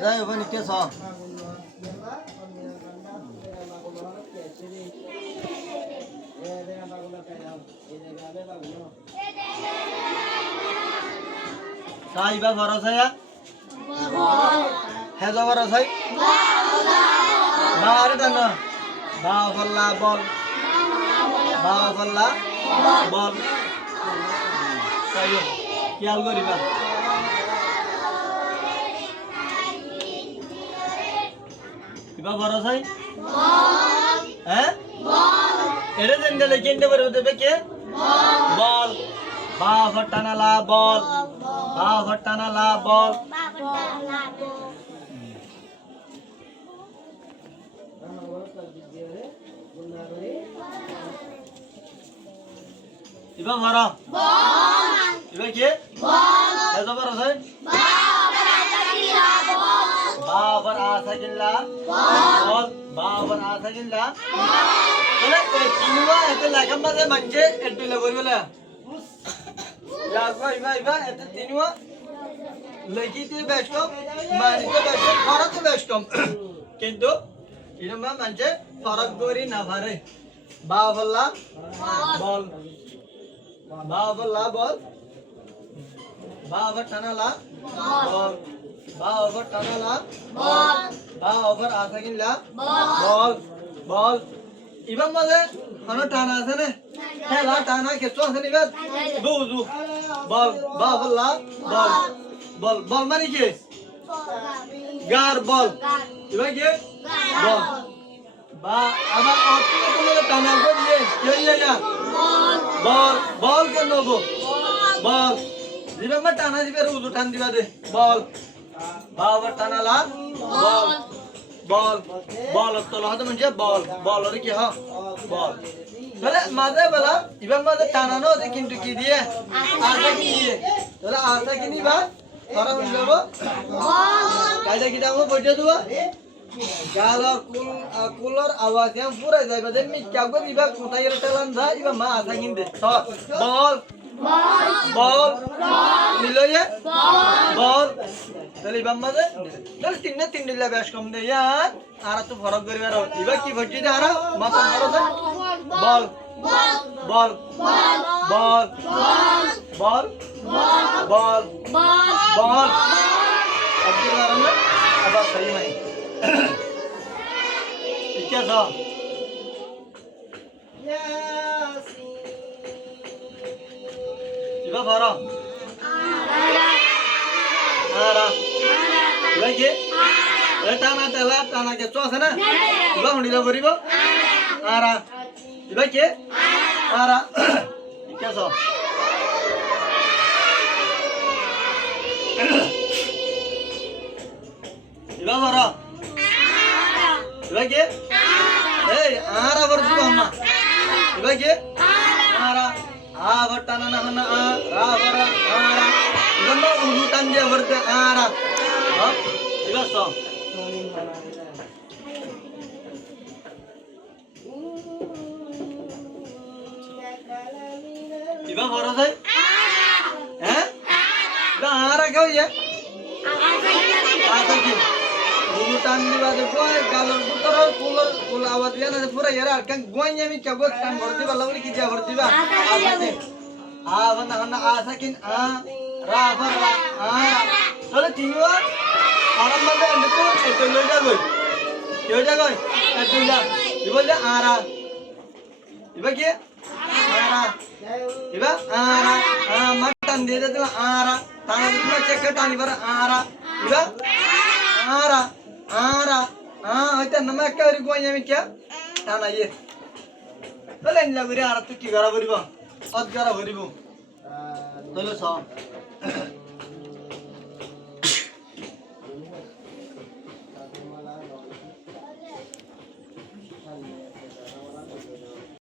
যাই ওখানে কে ছ সাইবা বড় ছায়া হ্যাঁ বড় ছাই বারে টান বা ফল্লা বল বা ফল্লা বল তাইও খেয়াল করিবা কিবা বড় ছাই হ্যাঁ এটা জেন্ডালে কেন্দ্রে করে দেবে কে বল বা ফটানালা বল বা ফটানালা বল ইবা বড় ইবা কে এত বড় ছাই বাবার আশা কিল্লা বল বাবার আশা কিল্লা বলে তিনবা এত লেখা মাঝে মানছে একটু লেবই বলে যাবা ইবা ইবা এত তিনবা লেখিতে বেশ কম মানিতে বেশ কম খরচ বেশ কম কিন্তু ইরমা মানছে ফরক করি না পারে বাবল্লা বল বাবল্লা বল বাবা টানালা বল বাবা টানালা বল বাবা আশা কিনলা বল বল ইবাম মাঝে কোনো টানা আছে না খেলা টানা কিছু আছে নিবে বুঝু বল বাবল্লা বল বল বল মানে কি গার বল ইবা কি বল বা আবার অর্থ কোনো টানা করে দিয়ে যা বল বল কেন গো বল দিবাম টানা দিবে রুজু টান দিবা দে বল বাবা টানালা বল বল বল তোলা হতে মানে বল বল আর কি হ্যাঁ বল তাহলে মাঝে বেলা ইবাম মাঝে টানানো দে কিন্তু কি দিয়ে আশা কি দিয়ে তাহলে আশা কি নিবা তারা হয়ে যাবো কায়দা কি দাম বইটা দেবো গালার কুলার আওয়াজ এম পুরা যাইবা যে মিক্কা গো দিবা কোথায় টেলান যা ইবা মা আশা কিনতে বল বল নিলয়ে বল তাহলে ইবাম মাঝে তাহলে তিনটে বেশ কম দে আর তো ফরক করিবার ইবা কি ভর্তি দে আর মাথা ফরক বল বল বল বল বল বল আব্দুল রহমান আবার সহি নাই ঠিক আছে ইবা ফরক আরা লগে টানা তেলা টানা কে চছে না ইবা হন্ডি দা করিব আরা ইবা কে আরা ঠিক আছে ইবা বড় ইবা কে এই আরা বড় দিব না ইবা কে আরা আ বটানা না না আ রা বড় আরা গন্ড উলুটান দিয়ে বড়তে আরা ইবা সো ইবা বড় যাই হ্যাঁ ইবা আরা কেউ ইয়ে আতা কি উলুটান দিবা দে কই গালর পুতর কুল আওয়াজ দিয়া না পুরা ইয়ার আর কান গোই আমি কেবো টান ভরতি বালা বলি কি দিয়া ভরতি বা আতা কি আ বনা হনা আশা কিন আ রা বড় আ তাহলে তিনবা আরাম মাঝে এন্ডকো এত লইটা গই কেউ যা গই এত যা ইবল দে আরা ইবা কি আরা ইবা আরা মাটান দিয়ে দিলা আরা টানা দিলা চেক টানি বার আরা ইবা আরা আরা হইতা নমা করি গোই আমি কে টানা ইয়ে তাহলে ইনলা গরি আর তো কি গরা ভরিব অদ গরা ভরিব তাহলে স